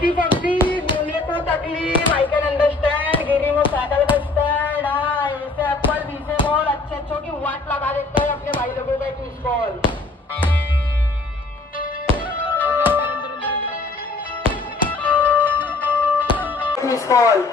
ऐसी public बोले तो तकलीफ आई कैन अंडरस्टैंड गिरी वो साइकिल का स्टैंड। हाँ ऐसे एप्पल बीसे बॉल अच्छे अच्छों की वाट लगा देते हैं अपने भाई लोगों का एक miss call. Miss call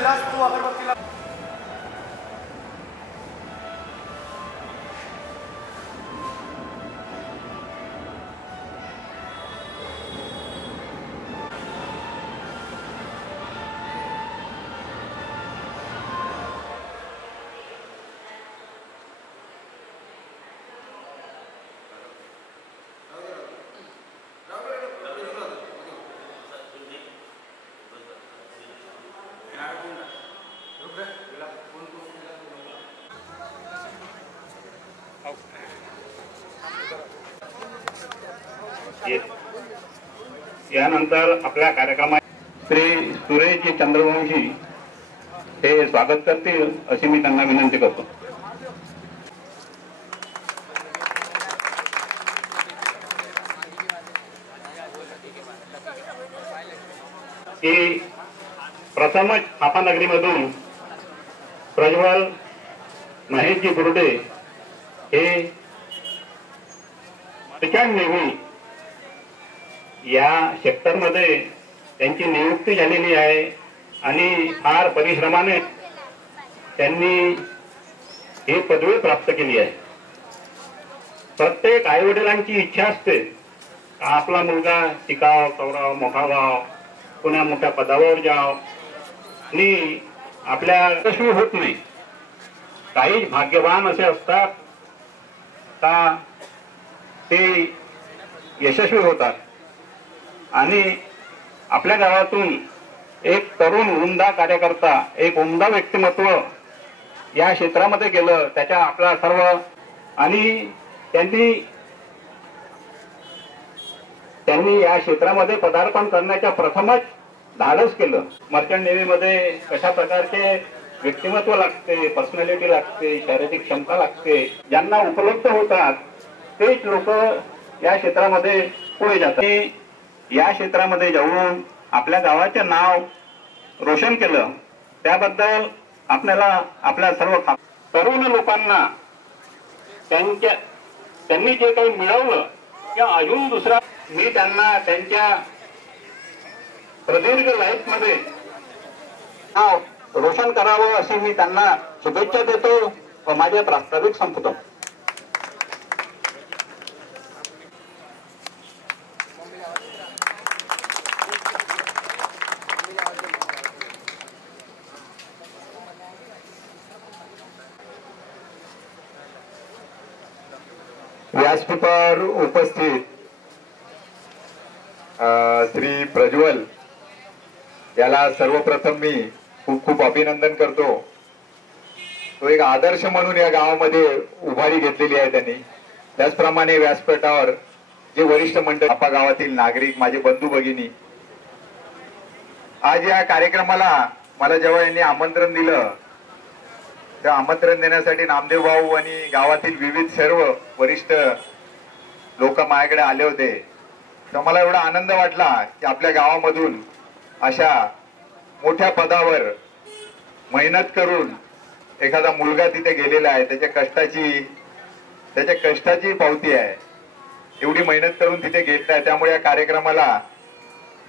Vilas तू अगरबत्तीला यानंतर आपल्या कार्यक्रमात श्री सुरेश चंद्रवंशी हे स्वागत करतील अशी मी त्यांना विनंती करतो. की प्रथमच थापानगरीमधून प्रज्वल महेशजी बुर्डे हे नेहमी या सेक्टरमध्ये त्यांची नियुक्ती झालेली आहे आणि फार परिश्रमाने त्यांनी ही पदवी प्राप्त केली आहे. प्रत्येक आई वडिलांची इच्छा असते आपला मुलगा शिकाव, कवराव, मोठा व्हाव, पुण्या मोठ्या पदावर जाव आणि आपल्या यशस्वी होत नाही. काही भाग्यवान असे असतात का ते यशस्वी होतात आणि आपल्या गावातून एक तरुण उमदा कार्यकर्ता, एक उमदा व्यक्तिमत्व या क्षेत्रामध्ये गेलं. त्याच्या आपला सर्व आणि त्यांनी या क्षेत्रामध्ये पदार्पण करण्याच्या प्रथमच धाडस केलं. मर्चंट नेव्हीमध्ये कशा प्रकारचे व्यक्तिमत्व लागते, पर्सनॅलिटी लागते, शारीरिक क्षमता लागते, ज्यांना उपलब्ध होतात तेच लोक या क्षेत्रामध्ये पुढे जातात. या क्षेत्रामध्ये जाऊन आपल्या गावाचे नाव रोशन केलं त्याबद्दल आपल्याला आपल्या सर्व तरुण लोकांना त्यांनी जे काही मिळवलं किंवा अजून दुसरा मी त्यांना त्यांच्या प्रदीर्घ लाईफ मध्ये नाव रोशन करावं अशी मी त्यांना शुभेच्छा देतो व माझे प्रास्ताविक संपतो. व्यासपीठावर उपस्थित श्री प्रज्वल याला सर्वप्रथम मी खूप खूप अभिनंदन करतो. तो एक आदर्श म्हणून या गावामध्ये उभारी घेतलेली आहे त्यांनी. त्याचप्रमाणे व्यासपीठावर जे वरिष्ठ मंडळ, आपा गावातील नागरिक, माझे बंधू भगिनी, आज या कार्यक्रमाला मला जेव्हा यांनी आमंत्रण दिलं त्या आमंत्रण देण्यासाठी नामदेव भाऊ आणि गावातील विविध सर्व वरिष्ठ लोक माझ्याकडे आले होते. तर मला एवढा आनंद वाटला की आपल्या गावामधून अशा मोठ्या पदावर मेहनत करून एखादा मुलगा तिथे गेलेला आहे. त्याच्या कष्टाची पावती आहे. एवढी मेहनत करून तिथे गेलेला आहे. त्यामुळे या कार्यक्रमाला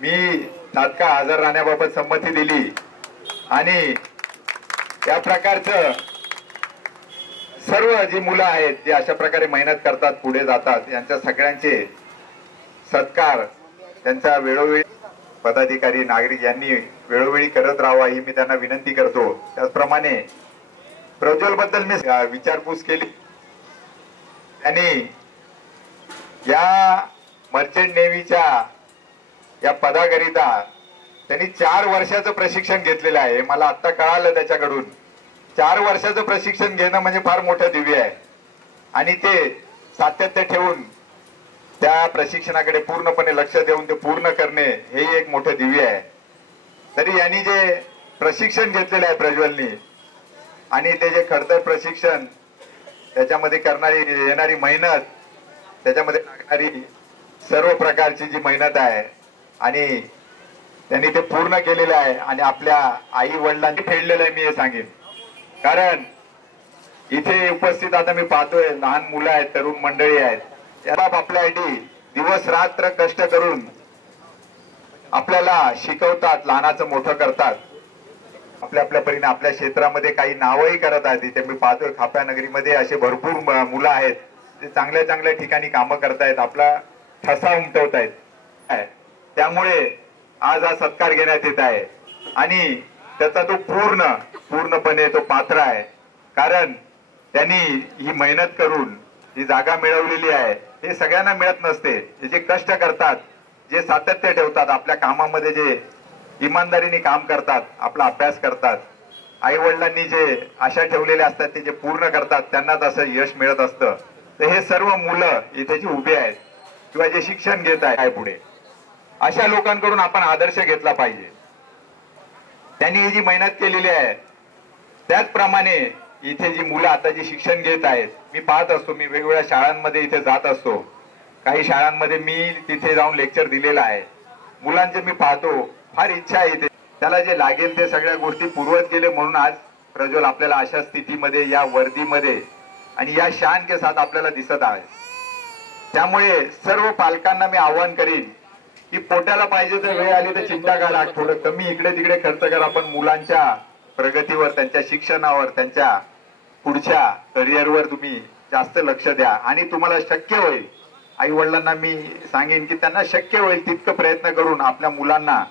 मी तात्काळ हजर राहण्याबाबत संमती दिली आणि या प्रकारचं सर्व जी मुलं आहेत जे अशा प्रकारे मेहनत करतात, पुढे जातात, यांच्या सगळ्यांचे सत्कार त्यांच्या वेळोवेळी पदाधिकारी, नागरिक यांनी वेळोवेळी करत राहावा ही मी त्यांना विनंती करतो. त्याचप्रमाणे प्रज्वल बद्दल मी विचारपूस केली. त्यांनी या मर्चंट नेव्हीच्या या पदाकरिता त्यांनी 4 वर्षाचं प्रशिक्षण घेतलेलं आहे. मला आता कळालं त्याच्याकडून. 4 वर्षाचं प्रशिक्षण घेणं म्हणजे फार मोठं दिव्य आहे आणि ते सातत्य ठेवून त्या प्रशिक्षणाकडे पूर्णपणे लक्ष देऊन ते पूर्ण करणे हे एक मोठं दिव्य आहे. तरी यांनी जे प्रशिक्षण घेतलेलं आहे प्रज्वलनी आणि ते जे खडतर प्रशिक्षण, त्याच्यामध्ये येणारी मेहनत, त्याच्यामध्ये लागणारी सर्व प्रकारची जी मेहनत आहे आणि त्यांनी ते पूर्ण केलेलं आहे आणि आपल्या आई वडिलांनी फेडलेलं आहे मी हे सांगेन. कारण इथे उपस्थित आता मी पाहतोय लहान मुलं आहेत, तरुण मंडळी आहेत, याला आपल्यासाठी दिवस रात्र कष्ट करून आपल्याला शिकवतात, लहानाचं मोठं करतात. आपल्या आपल्या परीने आपल्या क्षेत्रामध्ये काही नावही करत आहेत. इथे मी पाहतोय खाप्यानगरीमध्ये असे भरपूर मुलं आहेत ते चांगल्या चांगल्या ठिकाणी कामं करतायत, आपला ठसा उमटवतायत. त्यामुळे आज हा सत्कार घेण्यात येत आहे आणि त्याचा तो पूर्णपणे तो पात्र आहे. कारण त्यांनी ही मेहनत करून ही जागा मिळवलेली आहे. हे सगळ्यांना मिळत नसते. हे जे कष्ट करतात, जे सातत्य ठेवतात, आपल्या कामामध्ये जे इमानदारीने काम करतात, आपला अभ्यास करतात, आई वडिलांनी जे आशा ठेवलेल्या असतात ते जे पूर्ण करतात, त्यांनाच असं यश मिळत असतं. तर हे सर्व मुलं इथे जी उभी आहेत किंवा जे शिक्षण घेत आहे पुढे, अशा लोकांकडून आपण आदर्श घेतला पाहिजे. त्यांनी ही जी मेहनत केलेली आहे, त्याचप्रमाणे इथे जी मुलं आता जी शिक्षण घेत आहेत, मी पाहत असतो, मी वेगवेगळ्या शाळांमध्ये इथे जात असतो. काही शाळांमध्ये मी तिथे जाऊन लेक्चर दिलेलं आहे. मुलांचे मी पाहतो, फार इच्छा आहे इथे, त्याला जे लागेल ते सगळ्या गोष्टी पुरवत गेले म्हणून आज प्रज्वल आपल्याला अशा स्थितीमध्ये, या वर्दीमध्ये आणि या शान के साथ आपल्याला दिसत आहे. त्यामुळे सर्व पालकांना मी आवाहन करीन की पोटाला पाहिजे तर वेळ आली तर चिंता करा, थोडं कमी इकडे तिकडे खर्च करा, पण मुलांच्या प्रगतीवर, त्यांच्या शिक्षणावर, त्यांच्या पुढच्या करिअरवर तुम्ही जास्त लक्ष द्या. आणि तुम्हाला शक्य होईल, आई वडिलांना मी सांगेन की त्यांना शक्य होईल तितकं प्रयत्न करून आपल्या मुलांना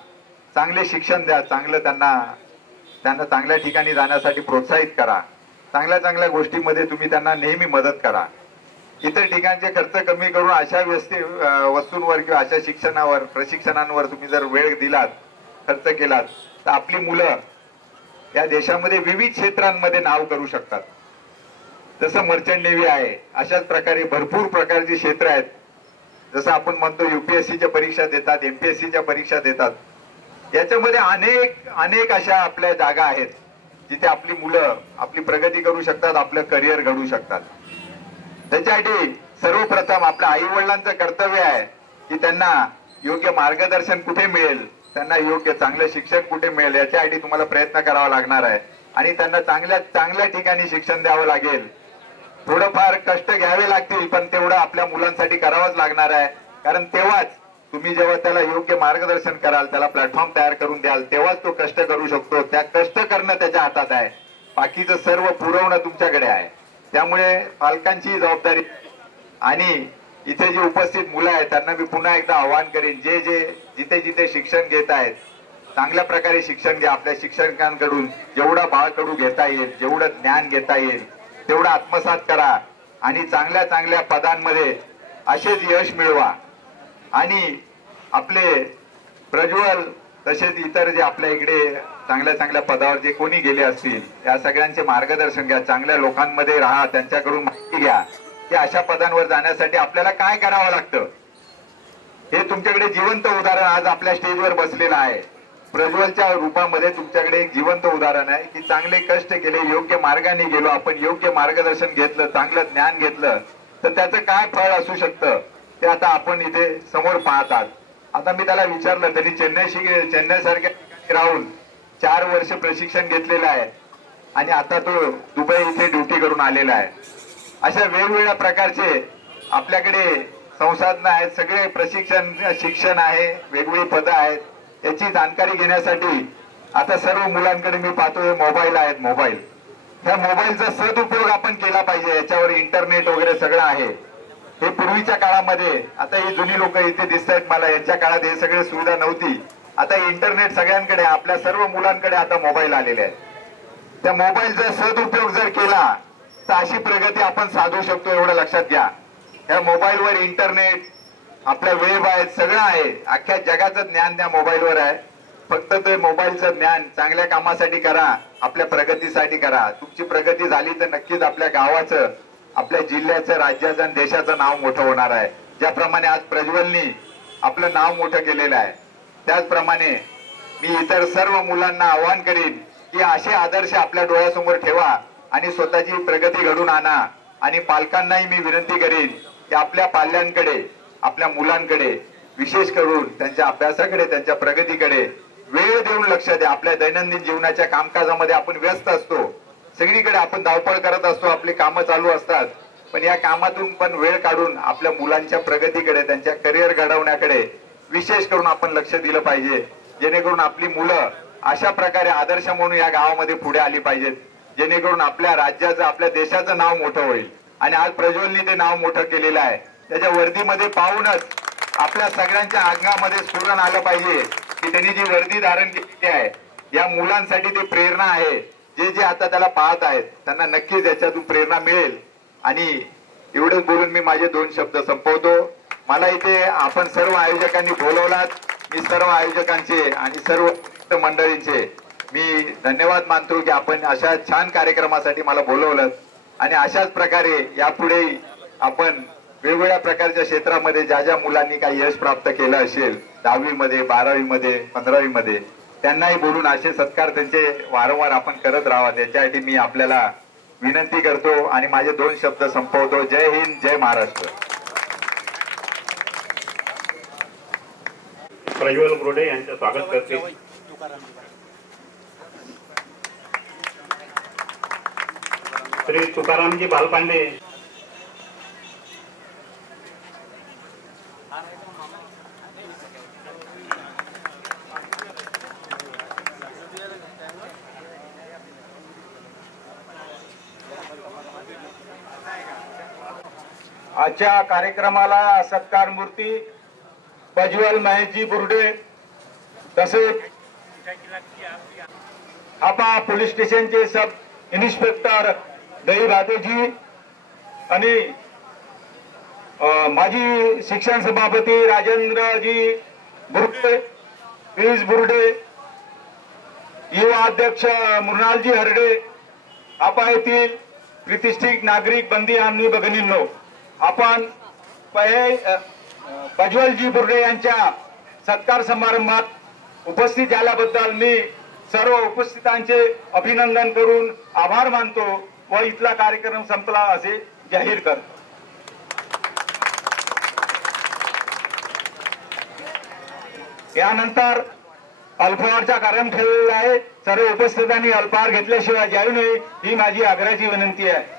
चांगले शिक्षण द्या, त्यांना चांगल्या ठिकाणी जाण्यासाठी प्रोत्साहित करा. चांगल्या चांगल्या गोष्टीमध्ये तुम्ही त्यांना नेहमी मदत करा. इतर ठिकाणचे खर्च कमी करून अशा वस्तूंवर किंवा अशा शिक्षणावर, प्रशिक्षणांवर तुम्ही जर वेळ दिलात, खर्च केलात, तर आपली मुलं या देशामध्ये विविध क्षेत्रांमध्ये नाव करू शकतात. जसं मर्चंट नेव्ही आहे, अशाच प्रकारे भरपूर प्रकारची क्षेत्र आहेत. जसं आपण म्हणतो UPSCच्या परीक्षा देतात, MPSCच्या परीक्षा देतात. याच्यामध्ये अनेक अशा आपल्या जागा आहेत जिथे आपली मुलं आपली प्रगती करू शकतात, आपलं करिअर घडवू शकतात. त्याच्यासाठी सर्वप्रथम आपल्या आई वडिलांचं कर्तव्य आहे की त्यांना योग्य मार्गदर्शन कुठे मिळेल, त्यांना योग्य चांगलं शिक्षण कुठे मिळेल, याच्यासाठी तुम्हाला प्रयत्न करावा लागणार आहे. आणि त्यांना चांगल्या ठिकाणी शिक्षण द्यावं लागेल. थोडंफार कष्ट घ्यावे लागतील, पण तेवढं आपल्या मुलांसाठी करावंच लागणार आहे. कारण तेव्हाच तुम्ही जेव्हा त्याला योग्य मार्गदर्शन कराल, त्याला प्लॅटफॉर्म तयार करून द्याल, तेव्हाच तो कष्ट करू शकतो. त्या कष्ट करणं त्याच्या हातात आहे, बाकीचं सर्व पुरवणं तुमच्याकडे आहे. त्यामुळे पालकांची जबाबदारी. आणि इथे जे उपस्थित मुलं आहेत त्यांना मी पुन्हा एकदा आवाहन करेन, जिथे जिथे शिक्षण घेत आहेत, चांगल्या प्रकारे शिक्षण घ्या. आपल्या शिक्षकांकडून जेवढा बाळकडू घेता येईल, जेवढं ज्ञान घेता येईल, तेवढं आत्मसात करा आणि चांगल्या चांगल्या पदांमध्ये असेच यश मिळवा. आणि आपले प्रज्वल तसेच इतर जे आपल्या इकडे चांगल्या चांगल्या पदावर जे कोणी गेले असतील, या सगळ्यांचे मार्गदर्शन घ्या. चांगल्या लोकांमध्ये राहा, त्यांच्याकडून माहिती घ्या की अशा पदांवर जाण्यासाठी आपल्याला काय करावं लागतं. हे तुमच्याकडे जिवंत उदाहरण आज आपल्या स्टेजवर बसलेलं आहे. प्रज्वलच्या रूपामध्ये तुमच्याकडे एक जिवंत उदाहरण आहे की चांगले कष्ट केले, योग्य मार्गाने गेलो आपण, योग्य मार्गदर्शन घेतलं, चांगलं ज्ञान घेतलं, तर त्याचं काय फळ असू शकतं ते आता आपण इथे समोर पाहतात. आता मी त्याला विचारलं, त्यांनी चेन्नई सारख्या ठिकाणी राहून 4 वर्ष प्रशिक्षण घेतलेलं आहे आणि आता तो दुबई इथे ड्युटी करून आलेला आहे. अशा वेगवेगळ्या प्रकारचे आपल्याकडे संसाधनं आहेत, सगळे प्रशिक्षण, शिक्षण आहे, वेगवेगळी पदं आहेत. याची जाणकारी घेण्यासाठी आता सर्व मुलांकडे मी पाहतोय मोबाईल आहेत. ह्या मोबाईलचा सदुपयोग आपण केला पाहिजे. याच्यावर इंटरनेट वगैरे सगळं आहे. हे पूर्वीच्या काळामध्ये, आता ही जुनी लोक इथे दिसत आहेत मला, यांच्या काळात हे सगळे सुविधा नव्हती. आता इंटरनेट सगळ्यांकडे, आपल्या सर्व मुलांकडे आता मोबाईल आलेले आहेत. त्या मोबाईलचा सदुपयोग जर केला तर अशी प्रगती आपण साधू शकतो, एवढं लक्षात घ्या. या मोबाईलवर इंटरनेट, आपल्या वेब आहे, सगळं आहे. अख्ख्या जगाचं ज्ञान त्या मोबाईलवर आहे. फक्त ते मोबाईलचं ज्ञान चांगल्या कामासाठी करा, आपल्या प्रगतीसाठी करा. तुमची प्रगती झाली तर नक्कीच आपल्या गावाचं, आपल्या जिल्ह्याचं, राज्याचं आणि देशाचं नाव मोठं होणार आहे. ज्याप्रमाणे आज प्रज्वलनी आपलं नाव मोठं केलेलं आहे, त्याचप्रमाणे मी इतर सर्व मुलांना आवाहन करीन की असे आदर्श आपल्या डोळ्यासमोर ठेवा आणि स्वतःची प्रगती घडून आणा. आणि पालकांनाही मी विनंती करीन की आपल्या पाल्यांकडे, आपल्या मुलांकडे विशेष करून त्यांच्या अभ्यासाकडे, त्यांच्या प्रगतीकडे वेळ देऊन लक्ष द्या. आपल्या दैनंदिन जीवनाच्या कामकाजामध्ये आपण व्यस्त असतो, सगळीकडे आपण धावपळ करत असतो, आपली कामं चालू असतात, पण या कामातून पण वेळ काढून आपल्या मुलांच्या प्रगतीकडे, त्यांच्या करिअर घडवण्याकडे विशेष करून आपण लक्ष दिलं पाहिजे. जेणेकरून आपली मुलं अशा प्रकारे आदर्श म्हणून या गावामध्ये पुढे आली पाहिजेत, जेणेकरून आपल्या राज्याचं आपल्या देशाचं नाव मोठं होईल. आणि आज प्रज्वलनी ते नाव मोठं केलेलं आहे. त्याच्या वर्दीमध्ये पाहूनच आपल्या सगळ्यांच्या अंगामध्ये स्फुरण आलं पाहिजे की त्यांनी जी वर्दी धारण केली आहे या मुलांसाठी ती प्रेरणा आहे. जे जे आता त्याला पाहत आहेत त्यांना नक्कीच याच्यातून प्रेरणा मिळेल. आणि एवढंच बोलून मी माझे 2 शब्द संपवतो. मला इथे आपण सर्व आयोजकांनी बोलवलात. मी सर्व आयोजकांचे आणि सर्व मंडळींचे मी धन्यवाद मानतो की आपण अशा छान कार्यक्रमासाठी मला बोलवलं. आणि अशाच प्रकारे यापुढे आपण वेगवेगळ्या प्रकारच्या क्षेत्रामध्ये ज्या ज्या मुलांनी काही यश प्राप्त केलं असेल 10वी मध्ये 12वी मध्ये 15वी मध्ये त्यांनाही बोलून असे सत्कार त्यांचे वारंवार आपण करत राहावा. त्याच्यासाठी मी आपल्याला विनंती करतो आणि माझे 2 शब्द संपवतो. जय हिंद, जय महाराष्ट्र. प्रज्वल बुर्डे यांचे स्वागत करते. श्री तुकारामजी बालपांडे. आजच्या कार्यक्रमाला सत्कार मूर्ती प्रज्वल महेशजी बुर्डे तसेच आपा पोलीस स्टेशनचे सब इन्स्पेक्टर दही भातेजी आणि माजी शिक्षण सभापती राजेंद्रजी बुर्डे, पियुष बुर्डे, युवा अध्यक्ष मृणालजी हरडे, आपा येथील प्रतिष्ठित नागरिक बंदी आणि भगिनींनो, आपण प्रज्वलजी बुर्डे यांच्या सत्कार समारंभात उपस्थित झाल्याबद्दल मी सर्व उपस्थितांचे अभिनंदन करून आभार मानतो व इथला कार्यक्रम संपला असे जाहीर करतो. यानंतर अल्पहारचा कार्यक्रम ठेवलेला आहे. सर्व उपस्थितांनी अल्पहार घेतल्याशिवाय जाऊ नये ही माझी आग्रहाची विनंती आहे.